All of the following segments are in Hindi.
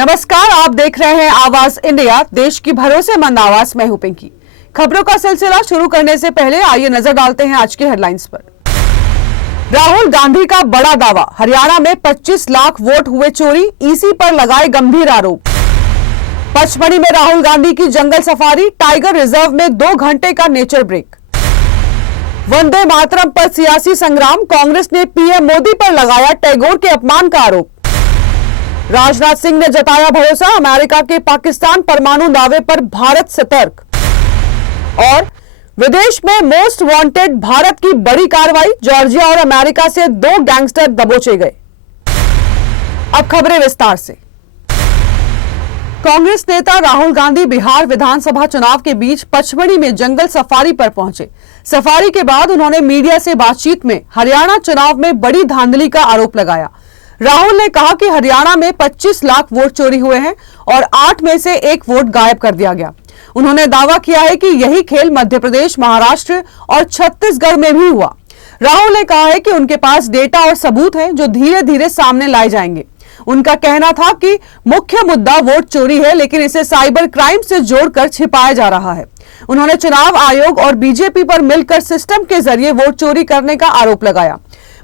नमस्कार, आप देख रहे हैं आवाज इंडिया, देश की भरोसेमंद आवाज। मैं हूं पिंकी। खबरों का सिलसिला शुरू करने से पहले आइए नजर डालते हैं आज की हेडलाइंस पर। राहुल गांधी का बड़ा दावा, हरियाणा में 25 लाख वोट हुए चोरी, ईसी पर लगाए गंभीर आरोप। पचमढ़ी में राहुल गांधी की जंगल सफारी, टाइगर रिजर्व में 2 घंटे का नेचर ब्रेक। वंदे मातरम पर सियासी संग्राम, कांग्रेस ने पीएम मोदी पर लगाया टैगोर के अपमान का आरोप। राजनाथ सिंह ने जताया भरोसा, अमेरिका के पाकिस्तान परमाणु दावे पर भारत सतर्क। और विदेश में मोस्ट वांटेड भारत की बड़ी कार्रवाई, जॉर्जिया और अमेरिका से 2 गैंगस्टर दबोचे गए। अब खबरें विस्तार से। कांग्रेस नेता राहुल गांधी बिहार विधानसभा चुनाव के बीच पचमढ़ी में जंगल सफारी पर पहुंचे। सफारी के बाद उन्होंने मीडिया से बातचीत में हरियाणा चुनाव में बड़ी धांधली का आरोप लगाया। राहुल ने कहा कि हरियाणा में 25 लाख वोट चोरी हुए हैं और 8 में से 1 वोट गायब कर दिया गया। उन्होंने दावा किया है कि यही खेल मध्य प्रदेश, महाराष्ट्र और छत्तीसगढ़ में भी हुआ। राहुल ने कहा है कि उनके पास डेटा और सबूत हैं जो धीरे धीरे सामने लाए जाएंगे। उनका कहना था कि मुख्य मुद्दा वोट चोरी है, लेकिन इसे साइबर क्राइम से जोड़कर छिपाया जा रहा है। उन्होंने चुनाव आयोग और बीजेपी पर मिलकर सिस्टम के जरिए वोट चोरी करने का आरोप लगाया।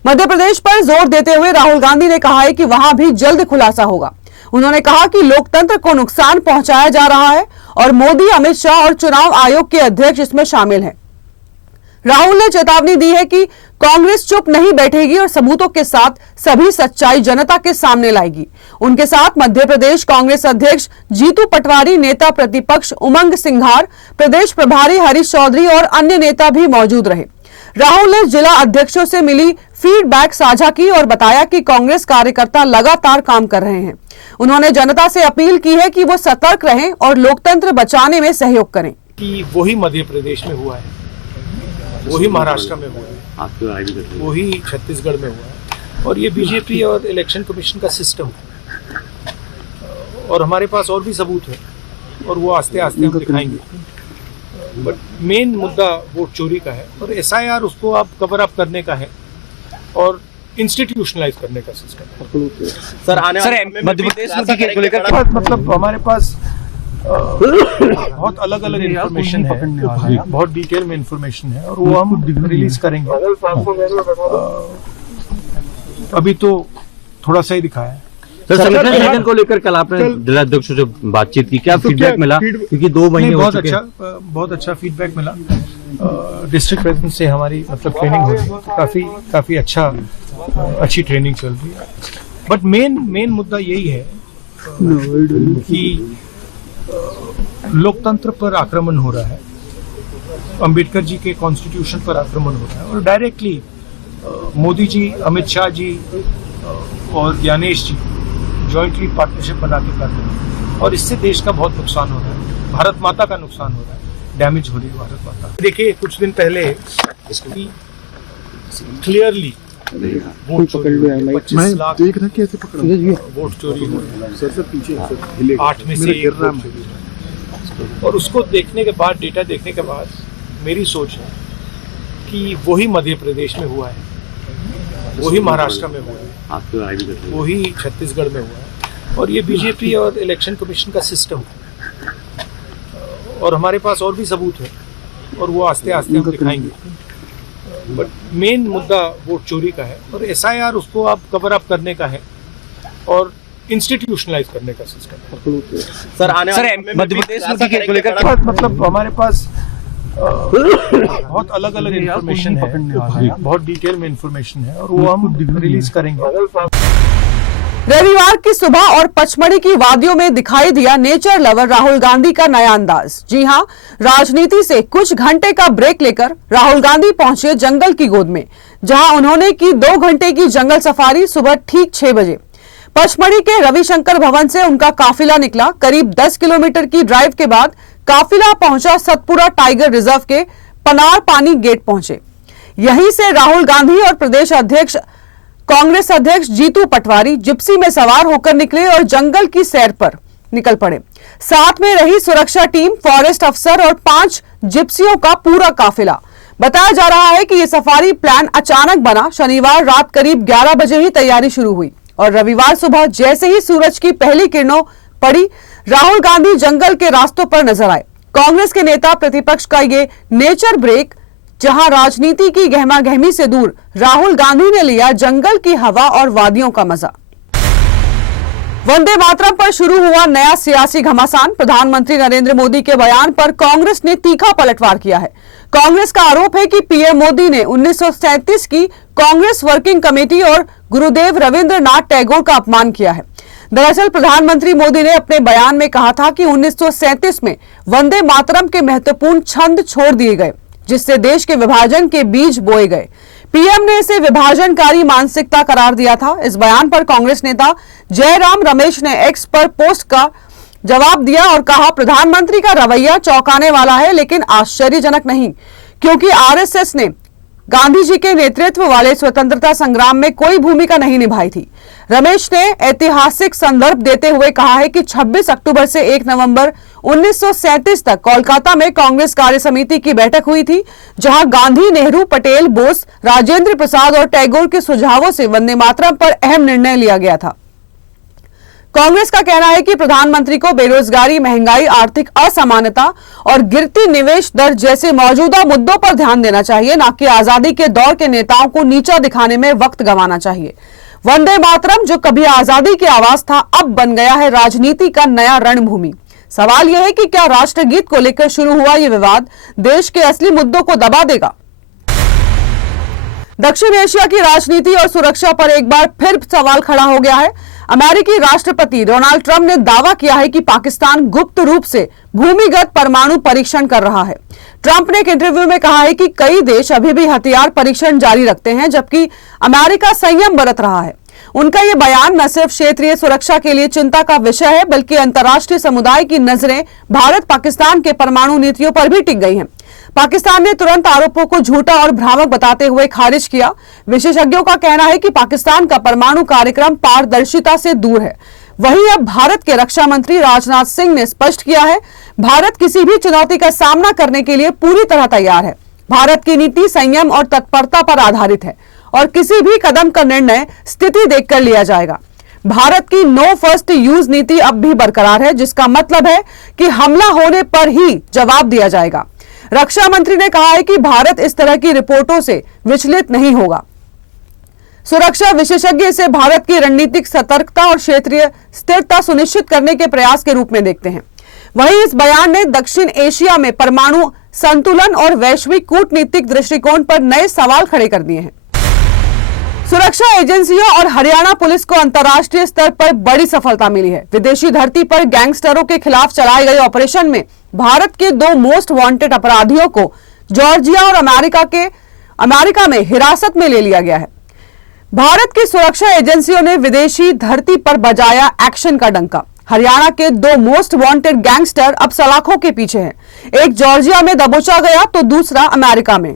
मध्य प्रदेश पर जोर देते हुए राहुल गांधी ने कहा है कि वहां भी जल्द खुलासा होगा। उन्होंने कहा कि लोकतंत्र को नुकसान पहुंचाया जा रहा है और मोदी, अमित शाह और चुनाव आयोग के अध्यक्ष इसमें शामिल हैं। राहुल ने चेतावनी दी है कि कांग्रेस चुप नहीं बैठेगी और सबूतों के साथ सभी सच्चाई जनता के सामने लाएगी। उनके साथ मध्य प्रदेश कांग्रेस अध्यक्ष जीतू पटवारी, नेता प्रतिपक्ष उमंग सिंघार, प्रदेश प्रभारी हरीश चौधरी और अन्य नेता भी मौजूद रहे। राहुल ने जिला अध्यक्षों से मिली फीडबैक साझा की और बताया कि कांग्रेस कार्यकर्ता लगातार काम कर रहे हैं। उन्होंने जनता से अपील की है कि वो सतर्क रहें और लोकतंत्र बचाने में सहयोग करें। कि वही मध्य प्रदेश में हुआ है, वही महाराष्ट्र में हुआ है, वही छत्तीसगढ़ में हुआ है और ये बीजेपी और इलेक्शन कमीशन का सिस्टम है। और हमारे पास और भी सबूत है और वो आस्ते आस्ते हम दिखाएंगे। बट मेन मुद्दा वोट चोरी का है और एसआईआर उसको आप कवर अप करने का है और इंस्टीट्यूशनलाइज करने का सिस्टम है। सर आने मध्य प्रदेश को लेकर मतलब हमारे पास बहुत अलग अलग इंफॉर्मेशन है, बहुत डिटेल में इंफॉर्मेशन है और वो हम रिलीज करेंगे। अभी तो थोड़ा सा ही दिखाया है। सर, संगठन नियोजन को लेकर कल आपने जिलाध्यक्षों से बातचीत की, क्या फीडबैक मिला? क्योंकि 2 महीने हो चुके हैं। बहुत अच्छा फीडबैक मिला। डिस्ट्रिक्ट प्रेसिडेंट से हमारी मतलब ट्रेनिंग हो रही है, काफी अच्छी ट्रेनिंग चल रही है। बट मेन मुद्दा यही है कि लोकतंत्र पर आक्रमण हो रहा है, अंबेडकर जी के कॉन्स्टिट्यूशन पर आक्रमण हो रहा है और डायरेक्टली मोदी जी, अमित शाह जी और ज्ञानेश जी जॉइंटली पार्टनरशिप बना के कर रहे हैं और इससे देश का बहुत नुकसान हो रहा है, भारत माता का नुकसान हो रहा है, डैमेज हो रही है भारत माता। देखिए, कुछ दिन पहले इसकी क्लियरली वोट चोरी, 25 लाख वोट चोरी हुए, 8 में से 1 वोट चोरी। और उसको देखने के बाद, डेटा देखने के बाद मेरी सोच है कि वही मध्य प्रदेश में हुआ है, वही महाराष्ट्र में हुआ है, वही छत्तीसगढ़ में हुआ है और ये बीजेपी और इलेक्शन कमीशन का सिस्टम है। और हमारे पास और भी सबूत है और वो आस्ते आस्ते हम दिखाएंगे। बट मेन मुद्दा वोट चोरी का है और एसआईआर उसको आप कवर अप करने का है और इंस्टीट्यूशनलाइज करने का सिस्टम है। सर आने मध्य प्रदेश को लेकर मतलब हमारे पास बहुत अलग अलग इंफॉर्मेशन है, बहुत डिटेल में इंफॉर्मेशन है और वो हम रिलीज करेंगे। रविवार की सुबह और पचमढ़ी की वादियों में दिखाई दिया नेचर लवर राहुल गांधी का नया अंदाज। जी हां, राजनीति से कुछ घंटे का ब्रेक लेकर राहुल गांधी पहुंचे जंगल की गोद में, जहां उन्होंने की 2 घंटे की जंगल सफारी। सुबह ठीक 6 बजे पचमढ़ी के रविशंकर भवन से उनका काफिला निकला। करीब 10 किलोमीटर की ड्राइव के बाद काफिला पहुंचा सतपुरा टाइगर रिजर्व के पनार पानी गेट पहुंचे। यहीं से राहुल गांधी और प्रदेश अध्यक्ष कांग्रेस अध्यक्ष जीतू पटवारी जिप्सी में सवार होकर निकले और जंगल की सैर पर निकल पड़े। साथ में रही सुरक्षा टीम, फॉरेस्ट अफसर और 5 जिप्सियों का पूरा काफिला। बताया जा रहा है कि यह सफारी प्लान अचानक बना। शनिवार रात करीब 11 बजे ही तैयारी शुरू हुई और रविवार सुबह जैसे ही सूरज की पहली किरणों पड़ी। राहुल गांधी जंगल के रास्तों पर नजर आए। कांग्रेस के नेता प्रतिपक्ष का ये नेचर ब्रेक, जहां राजनीति की गहमागहमी से दूर राहुल गांधी ने लिया जंगल की हवा और वादियों का मजा। वंदे मातरम पर शुरू हुआ नया सियासी घमासान। प्रधानमंत्री नरेंद्र मोदी के बयान पर कांग्रेस ने तीखा पलटवार किया है। कांग्रेस का आरोप है कि पीएम मोदी ने 1937 की कांग्रेस वर्किंग कमेटी और गुरुदेव रविंद्रनाथ टैगोर का अपमान किया है। दरअसल प्रधानमंत्री मोदी ने अपने बयान में कहा था कि 1937 में वंदे मातरम के महत्वपूर्ण छंद छोड़ दिए गए, जिससे देश के विभाजन के बीज बोए गए। पीएम ने इसे विभाजनकारी मानसिकता करार दिया था। इस बयान पर कांग्रेस नेता जयराम रमेश ने एक्स पर पोस्ट का जवाब दिया और कहा, प्रधानमंत्री का रवैया चौंकाने वाला है, लेकिन आश्चर्यजनक नहीं, क्योंकि आरएसएस ने गांधी जी के नेतृत्व वाले स्वतंत्रता संग्राम में कोई भूमिका नहीं निभाई थी। रमेश ने ऐतिहासिक संदर्भ देते हुए कहा है कि 26 अक्टूबर से 1 नवंबर 1937 तक कोलकाता में कांग्रेस कार्य समिति की बैठक हुई थी, जहां गांधी, नेहरू, पटेल, बोस, राजेंद्र प्रसाद और टैगोर के सुझावों से वंदे मातरम पर अहम निर्णय लिया गया था। कांग्रेस का कहना है कि प्रधानमंत्री को बेरोजगारी, महंगाई, आर्थिक असमानता और गिरती निवेश दर जैसे मौजूदा मुद्दों पर ध्यान देना चाहिए, न कि आजादी के दौर के नेताओं को नीचा दिखाने में वक्त गंवाना चाहिए। वंदे मातरम, जो कभी आजादी की आवाज था, अब बन गया है राजनीति का नया रणभूमि। सवाल यह है कि क्या राष्ट्रगीत को लेकर शुरू हुआ यह विवाद देश के असली मुद्दों को दबा देगा? दक्षिण एशिया की राजनीति और सुरक्षा पर एक बार फिर सवाल खड़ा हो गया है। अमेरिकी राष्ट्रपति डोनाल्ड ट्रंप ने दावा किया है कि पाकिस्तान गुप्त रूप से भूमिगत परमाणु परीक्षण कर रहा है। ट्रंप ने एक इंटरव्यू में कहा है कि कई देश अभी भी हथियार परीक्षण जारी रखते हैं, जबकि अमेरिका संयम बरत रहा है। उनका यह बयान न सिर्फ क्षेत्रीय सुरक्षा के लिए चिंता का विषय है, बल्कि अंतर्राष्ट्रीय समुदाय की नजरें भारत पाकिस्तान के परमाणु नीतियों पर भी टिक गई हैं। पाकिस्तान ने तुरंत आरोपों को झूठा और भ्रामक बताते हुए खारिज किया। विशेषज्ञों का कहना है कि पाकिस्तान का परमाणु कार्यक्रम पारदर्शिता से दूर है। वहीं अब भारत के रक्षा मंत्री राजनाथ सिंह ने स्पष्ट किया है, भारत किसी भी चुनौती का सामना करने के लिए पूरी तरह तैयार है। भारत की नीति संयम और तत्परता पर आधारित है और किसी भी कदम का निर्णय स्थिति देखकर लिया जाएगा। भारत की नो फर्स्ट यूज नीति अब भी बरकरार है, जिसका मतलब है कि हमला होने पर ही जवाब दिया जाएगा। रक्षा मंत्री ने कहा है कि भारत इस तरह की रिपोर्टों से विचलित नहीं होगा। सुरक्षा विशेषज्ञ इसे भारत की रणनीतिक सतर्कता और क्षेत्रीय स्थिरता सुनिश्चित करने के प्रयास के रूप में देखते हैं। वहीं इस बयान ने दक्षिण एशिया में परमाणु संतुलन और वैश्विक कूटनीतिक दृष्टिकोण पर नए सवाल खड़े कर दिए हैं। सुरक्षा एजेंसियों और हरियाणा पुलिस को अंतर्राष्ट्रीय स्तर पर बड़ी सफलता मिली है। विदेशी धरती पर गैंगस्टरों के खिलाफ चलाए गए ऑपरेशन में भारत के 2 मोस्ट वांटेड अपराधियों को जॉर्जिया और अमेरिका में हिरासत में ले लिया गया है। भारत की सुरक्षा एजेंसियों ने विदेशी धरती पर बजाया एक्शन का डंका। हरियाणा के 2 मोस्ट वांटेड गैंगस्टर अब सलाखों के पीछे हैं। एक जॉर्जिया में दबोचा गया तो दूसरा अमेरिका में,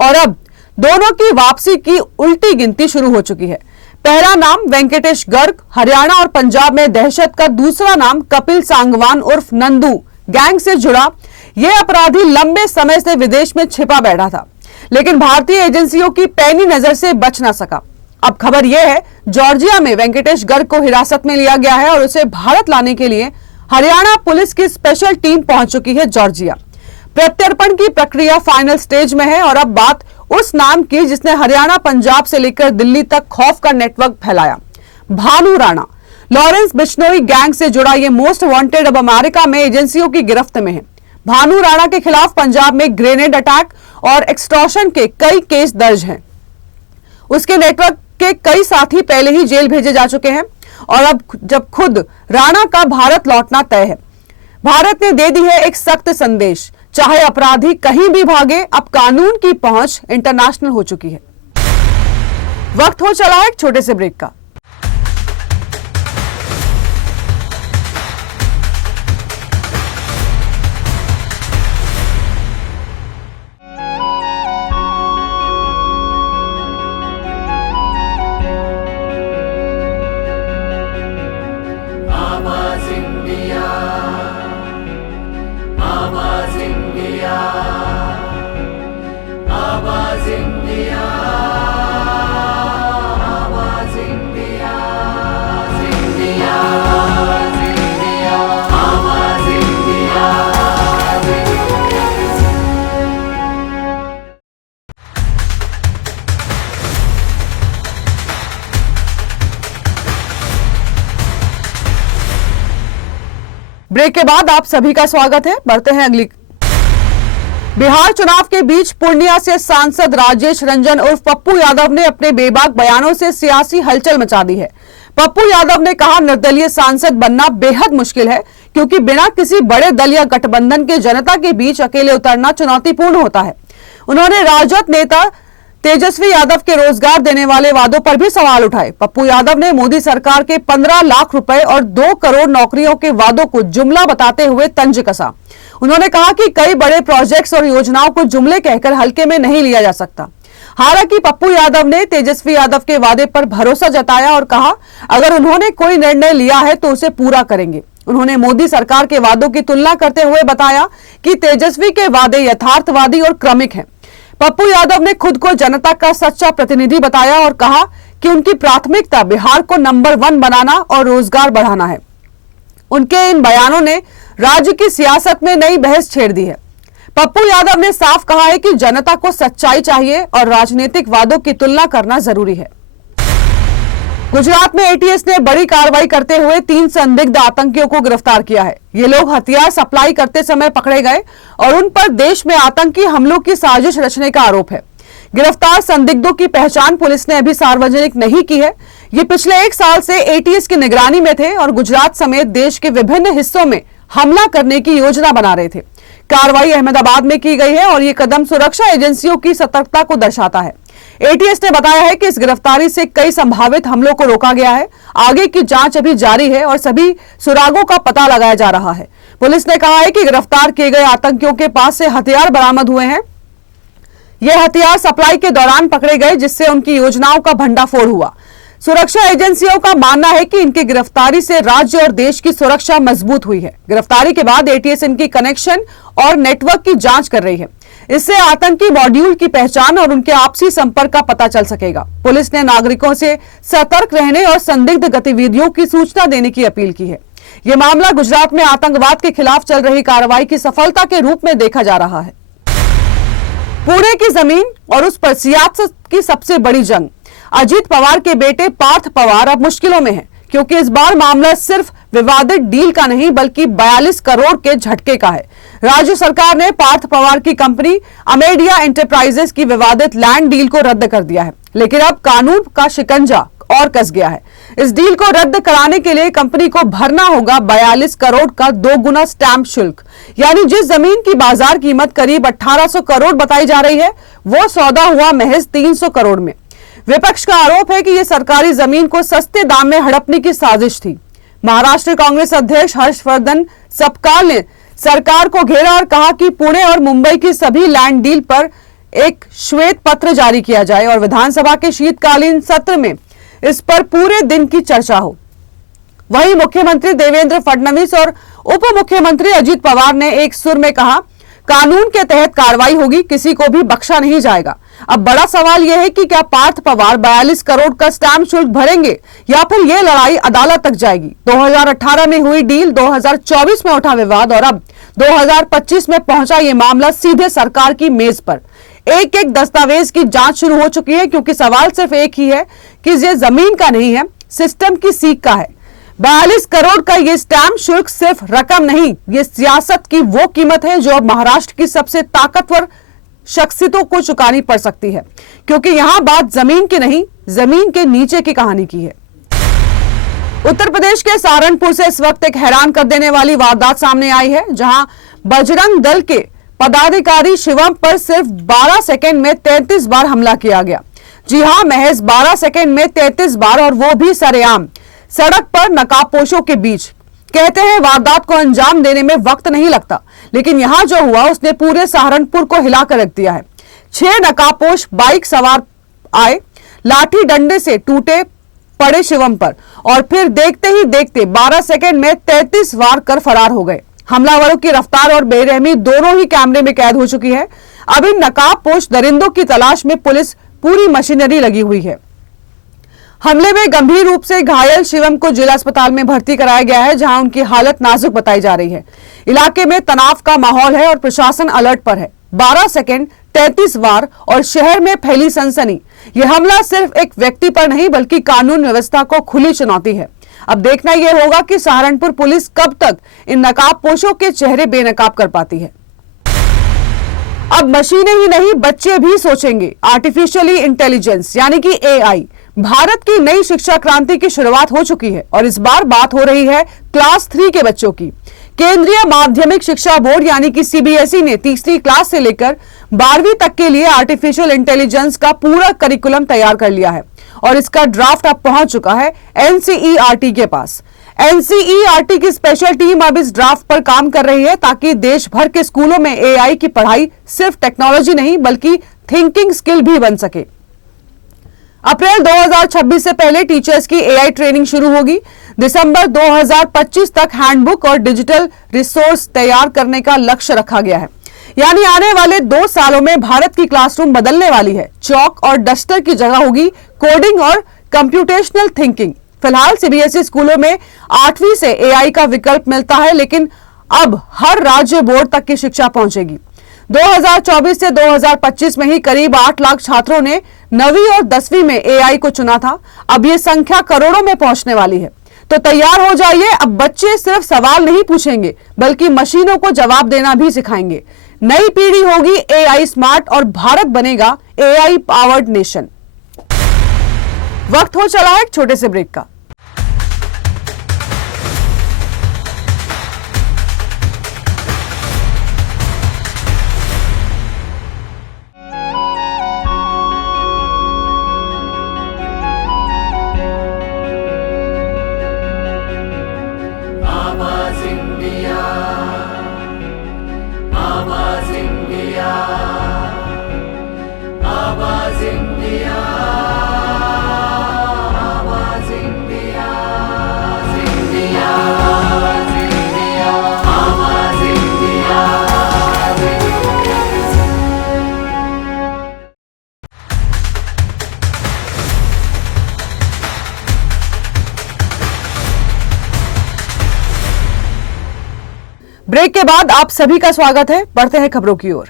और अब दोनों की वापसी की उल्टी गिनती शुरू हो चुकी है। पहला नाम वेंकटेश गर्ग, हरियाणा और पंजाब में दहशत का। दूसरा नाम कपिल सांगवान उर्फ नंदू, गैंग से जुड़ा। यह अपराधी लंबे समय से विदेश में छिपा बैठा था, लेकिन भारतीय एजेंसियों की पैनी नजर से बच ना सका। अब खबर यह है, जॉर्जिया में वेंकटेश गर्ग को हिरासत में लिया गया है और उसे भारत लाने के लिए हरियाणा पुलिस की स्पेशल टीम पहुंच चुकी है जॉर्जिया। प्रत्यर्पण की प्रक्रिया फाइनल स्टेज में है और अब बात उस नाम की जिसने हरियाणा, पंजाब से लेकर दिल्ली तक खौफ का नेटवर्क फैलाया। भानु राणा, लॉरेंस बिश्नोई गैंग से जुड़ा ये मोस्ट वांटेड अब अमेरिका में एजेंसियों की गिरफ्त में है। भानु राणा के खिलाफ पंजाब में ग्रेनेड अटैक और एक्सटॉर्शन के कई केस दर्ज हैं। उसके नेटवर्क के कई साथी पहले ही जेल भेजे जा चुके हैं और अब जब खुद राणा का भारत लौटना तय है। भारत ने दे दी है एक सख्त संदेश, चाहे अपराधी कहीं भी भागे, अब कानून की पहुंच इंटरनेशनल हो चुकी है। वक्त हो चला है एक छोटे से ब्रेक का। ब्रेक के बाद आप सभी का स्वागत है। बढ़ते हैं अगली। बिहार चुनाव के बीच पूर्णिया से सांसद राजेश रंजन उर्फ पप्पू यादव ने अपने बेबाक बयानों से सियासी हलचल मचा दी है। पप्पू यादव ने कहा, निर्दलीय सांसद बनना बेहद मुश्किल है क्योंकि बिना किसी बड़े दल या गठबंधन के जनता के बीच अकेले उतरना चुनौतीपूर्ण होता है। उन्होंने राजद नेता तेजस्वी यादव के रोजगार देने वाले वादों पर भी सवाल उठाए। पप्पू यादव ने मोदी सरकार के 15 लाख रुपए और 2 करोड़ नौकरियों के वादों को जुमला बताते हुए तंज कसा। उन्होंने कहा कि कई बड़े प्रोजेक्ट्स और योजनाओं को जुमले कहकर हल्के में नहीं लिया जा सकता। हालांकि पप्पू यादव ने तेजस्वी यादव के वादे पर भरोसा जताया और कहा, अगर उन्होंने कोई निर्णय लिया है तो उसे पूरा करेंगे। उन्होंने मोदी सरकार के वादों की तुलना करते हुए बताया कि तेजस्वी के वादे यथार्थवादी और क्रमिक हैं। पप्पू यादव ने खुद को जनता का सच्चा प्रतिनिधि बताया और कहा कि उनकी प्राथमिकता बिहार को नंबर 1 बनाना और रोजगार बढ़ाना है। उनके इन बयानों ने राज्य की सियासत में नई बहस छेड़ दी है। पप्पू यादव ने साफ कहा है कि जनता को सच्चाई चाहिए और राजनीतिक वादों की तुलना करना जरूरी है। गुजरात में एटीएस ने बड़ी कार्रवाई करते हुए 3 संदिग्ध आतंकियों को गिरफ्तार किया है। ये लोग हथियार सप्लाई करते समय पकड़े गए और उन पर देश में आतंकी हमलों की साजिश रचने का आरोप है। गिरफ्तार संदिग्धों की पहचान पुलिस ने अभी सार्वजनिक नहीं की है। ये पिछले 1 साल से एटीएस की निगरानी में थे और गुजरात समेत देश के विभिन्न हिस्सों में हमला करने की योजना बना रहे थे। कार्रवाई अहमदाबाद में की गई है और ये कदम सुरक्षा एजेंसियों की सतर्कता को दर्शाता है। एटीएस ने बताया है कि इस गिरफ्तारी से कई संभावित हमलों को रोका गया है। आगे की जांच अभी जारी है और सभी सुरागों का पता लगाया जा रहा है। पुलिस ने कहा है कि गिरफ्तार किए गए आतंकियों के पास से हथियार बरामद हुए हैं। ये हथियार सप्लाई के दौरान पकड़े गए, जिससे उनकी योजनाओं का भंडाफोड़ हुआ। सुरक्षा एजेंसियों का मानना है कि इनकी गिरफ्तारी से राज्य और देश की सुरक्षा मजबूत हुई है। गिरफ्तारी के बाद एटीएस इनकी कनेक्शन और नेटवर्क की जांच कर रही है। इससे आतंकी मॉड्यूल की पहचान और उनके आपसी संपर्क का पता चल सकेगा। पुलिस ने नागरिकों से सतर्क रहने और संदिग्ध गतिविधियों की सूचना देने की अपील की है। यह मामला गुजरात में आतंकवाद के खिलाफ चल रही कार्रवाई की सफलता के रूप में देखा जा रहा है। पुणे की जमीन और उस पर सियासत की सबसे बड़ी जंग। अजीत पवार के बेटे पार्थ पवार अब मुश्किलों में हैं, क्योंकि इस बार मामला सिर्फ विवादित डील का नहीं बल्कि 42 करोड़ के झटके का है। राज्य सरकार ने पार्थ पवार की कंपनी अमेडिया एंटरप्राइजेस की विवादित लैंड डील को रद्द कर दिया है, लेकिन अब कानून का शिकंजा और कस गया है। इस डील को रद्द कराने के लिए कंपनी को भरना होगा 42 करोड़ का 2 गुना स्टैंप शुल्क। यानी जिस जमीन की बाजार कीमत करीब 1800 करोड़ बताई जा रही है, वो सौदा हुआ महज 300 करोड़ में। विपक्ष का आरोप है कि यह सरकारी जमीन को सस्ते दाम में हड़पने की साजिश थी। महाराष्ट्र कांग्रेस अध्यक्ष हर्षवर्धन सपकाल ने सरकार को घेरा और कहा कि पुणे और मुंबई की सभी लैंड डील पर एक श्वेत पत्र जारी किया जाए और विधानसभा के शीतकालीन सत्र में इस पर पूरे दिन की चर्चा हो। वहीं मुख्यमंत्री देवेंद्र फडणवीस और उप मुख्यमंत्री अजित पवार ने एक सुर में कहा, कानून के तहत कार्रवाई होगी, किसी को भी बख्शा नहीं जाएगा। अब बड़ा सवाल यह है कि क्या पार्थ पवार 42 करोड़ का स्टैंप शुल्क भरेंगे या फिर यह लड़ाई अदालत तक जाएगी। 2018 में हुई डील, 2024 में उठा विवाद और अब 2025 में पहुंचा ये मामला सीधे सरकार की मेज पर। एक एक दस्तावेज की जांच शुरू हो चुकी है, क्योंकि सवाल सिर्फ एक ही है कि ये जमीन का नहीं है, सिस्टम की सीख का है। 42 करोड़ का ये स्टैंप शुल्क सिर्फ रकम नहीं, ये सियासत की वो कीमत है जो अब महाराष्ट्र की सबसे ताकतवर शख्सियतों को चुकानी पड़ सकती है, क्योंकि यहां बात जमीन की नहीं, जमीन के नीचे की कहानी की है। उत्तर प्रदेश के सहारनपुर से इस वक्त एक हैरान कर देने वाली वारदात सामने आई है, जहां बजरंग दल के पदाधिकारी शिवम पर सिर्फ 12 सेकंड में 33 बार हमला किया गया। जी हां, महज 12 सेकंड में 33 बार, और वो भी सरेआम सड़क पर नकाबपोशों के बीच। कहते हैं वारदात को अंजाम देने में वक्त नहीं लगता, लेकिन यहां जो हुआ उसने पूरे सहारनपुर को हिलाकर रख दिया है। 6 नकाबपोश बाइक सवार आए, लाठी डंडे से टूटे पड़े शिवम पर और फिर देखते ही देखते 12 सेकंड में 33 वार कर फरार हो गए। हमलावरों की रफ्तार और बेरहमी दोनों ही कैमरे में कैद हो चुकी है। अब इन नकाबपोश दरिंदों की तलाश में पुलिस पूरी मशीनरी लगी हुई है। हमले में गंभीर रूप से घायल शिवम को जिला अस्पताल में भर्ती कराया गया है, जहां उनकी हालत नाजुक बताई जा रही है। इलाके में तनाव का माहौल है और प्रशासन अलर्ट पर है। 12 सेकंड, 33 वार और शहर में फैली सनसनी। यह हमला सिर्फ एक व्यक्ति पर नहीं बल्कि कानून व्यवस्था को खुली चुनौती है। अब देखना यह होगा कि सहारनपुर पुलिस कब तक इन नकाबपोशों के चेहरे बेनकाब कर पाती है। अब मशीनें ही नहीं, बच्चे भी सोचेंगे। आर्टिफिशियली इंटेलिजेंस यानी कि एआई, भारत की नई शिक्षा क्रांति की शुरुआत हो चुकी है और इस बार बात हो रही है क्लास 3 के बच्चों की। केंद्रीय माध्यमिक शिक्षा बोर्ड यानी कि सीबीएसई ने तीसरी क्लास से लेकर 12वीं तक के लिए आर्टिफिशियल इंटेलिजेंस का पूरा करिकुलम तैयार कर लिया है और इसका ड्राफ्ट अब पहुंच चुका है एनसीईआरटी के पास। एनसीईआरटी की स्पेशल टीम अब इस ड्राफ्ट पर काम कर रही है ताकि देश भर के स्कूलों में एआई की पढ़ाई सिर्फ टेक्नोलॉजी नहीं बल्कि थिंकिंग स्किल भी बन सके। अप्रैल 2026 से पहले टीचर्स की एआई ट्रेनिंग शुरू होगी। दिसंबर 2025 तक हैंडबुक और डिजिटल रिसोर्स तैयार करने का लक्ष्य रखा गया है। यानी आने वाले 2 सालों में भारत की क्लासरूम बदलने वाली है। चौक और डस्टर की जगह होगी कोडिंग और कंप्यूटेशनल थिंकिंग। फिलहाल सीबीएसई स्कूलों में 8वीं से एआई का विकल्प मिलता है, लेकिन अब हर राज्य बोर्ड तक की शिक्षा पहुंचेगी। 2024 से 2025 में ही करीब 8 लाख छात्रों ने 9वीं और 10वीं में एआई को चुना था। अब ये संख्या करोड़ों में पहुंचने वाली है। तो तैयार हो जाइए, अब बच्चे सिर्फ सवाल नहीं पूछेंगे बल्कि मशीनों को जवाब देना भी सिखाएंगे। नई पीढ़ी होगी एआई स्मार्ट और भारत बनेगा एआई पावर्ड नेशन। वक्त हो चला है एक छोटे से ब्रेक का। ब्रेक के बाद आप सभी का स्वागत है। बढ़ते हैं खबरों की ओर।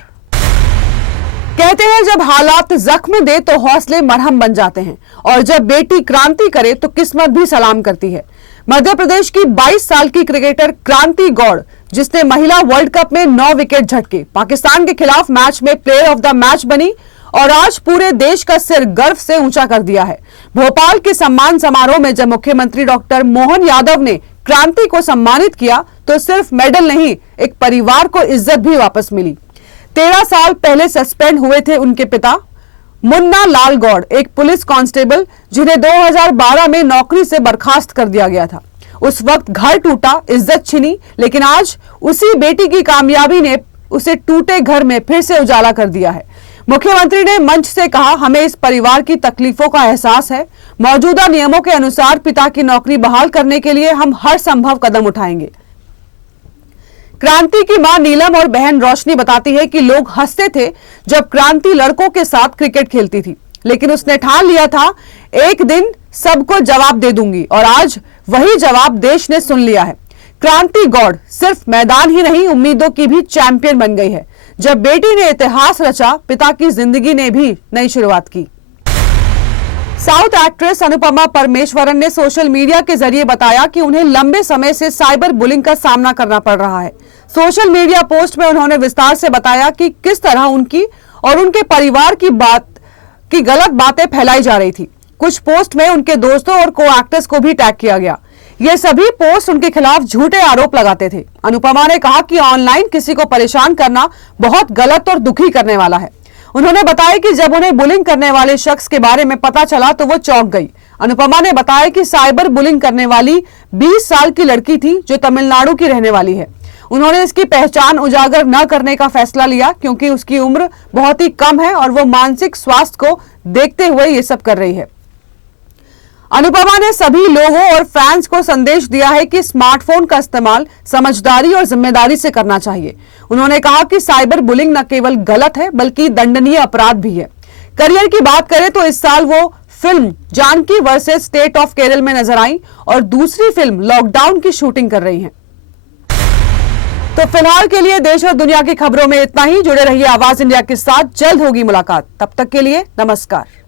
कहते हैं जब हालात जख्म दे तो हौसले मरहम बन जाते हैं और जब बेटी क्रांति करे तो किस्मत भी सलाम करती है। मध्य प्रदेश की 22 साल की क्रिकेटर क्रांति गौड़, जिसने महिला वर्ल्ड कप में 9 विकेट झटके पाकिस्तान के खिलाफ मैच में प्लेयर ऑफ द मैच बनी और आज पूरे देश का सिर गर्व से ऊंचा कर दिया है। भोपाल के सम्मान समारोह में जब मुख्यमंत्री डॉक्टर मोहन यादव ने क्रांति को सम्मानित किया तो सिर्फ मेडल नहीं, एक परिवार को इज्जत भी वापस मिली। 13 साल पहले सस्पेंड हुए थे उनके पिता मुन्ना लाल गौड़, एक पुलिस कांस्टेबल जिन्हें 2012 में नौकरी से बर्खास्त कर दिया गया था। उस वक्त घर टूटा, इज्जत छिनी, लेकिन आज उसी बेटी की कामयाबी ने उसे टूटे घर में फिर से उजाला कर दिया है। मुख्यमंत्री ने मंच से कहा, हमें इस परिवार की तकलीफों का एहसास है। मौजूदा नियमों के अनुसार पिता की नौकरी बहाल करने के लिए हम हर संभव कदम उठाएंगे। क्रांति की मां नीलम और बहन रोशनी बताती है कि लोग हंसते थे जब क्रांति लड़कों के साथ क्रिकेट खेलती थी, लेकिन उसने ठान लिया था एक दिन सबको जवाब दे दूंगी और आज वही जवाब देश ने सुन लिया है। क्रांति गौड़ सिर्फ मैदान ही नहीं, उम्मीदों की भी चैंपियन बन गई है। जब बेटी ने इतिहास रचा, पिता की जिंदगी ने भी नई शुरुआत की। साउथ एक्ट्रेस अनुपमा परमेश्वरन ने सोशल मीडिया के जरिए बताया कि उन्हें लंबे समय से साइबर बुलिंग का सामना करना पड़ रहा है। सोशल मीडिया पोस्ट में उन्होंने विस्तार से बताया कि किस तरह उनकी और उनके परिवार की गलत बातें फैलाई जा रही थी। कुछ पोस्ट में उनके दोस्तों और को एक्टर्स को भी टैग किया गया। ये सभी पोस्ट उनके खिलाफ झूठे आरोप लगाते थे। अनुपमा ने कहा कि ऑनलाइन किसी को परेशान करना बहुत गलत और दुखी करने वाला है। उन्होंने बताया कि जब उन्हें बुलिंग करने वाले शख्स के बारे में पता चला तो वो चौंक गई। अनुपमा ने बताया कि साइबर बुलिंग करने वाली 20 साल की लड़की थी जो तमिलनाडु की रहने वाली है। उन्होंने इसकी पहचान उजागर न करने का फैसला लिया क्योंकि उसकी उम्र बहुत ही कम है और वो मानसिक स्वास्थ्य को देखते हुए ये सब कर रही है। अनुपमा ने सभी लोगों और फैंस को संदेश दिया है कि स्मार्टफोन का इस्तेमाल समझदारी और जिम्मेदारी से करना चाहिए। उन्होंने कहा कि साइबर बुलिंग न केवल गलत है बल्कि दंडनीय अपराध भी है। करियर की बात करें तो इस साल वो film Janaki versus state of Kerala में नजर आई और दूसरी फिल्म लॉकडाउन की शूटिंग कर रही हैं। तो फिलहाल के लिए देश और दुनिया की खबरों में इतना ही। जुड़े रहिए आवाज इंडिया के साथ, जल्द होगी मुलाकात। तब तक के लिए नमस्कार।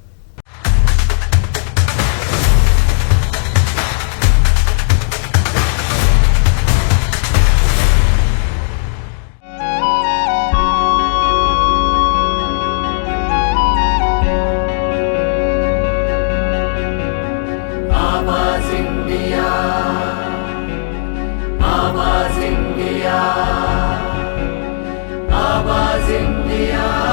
is India.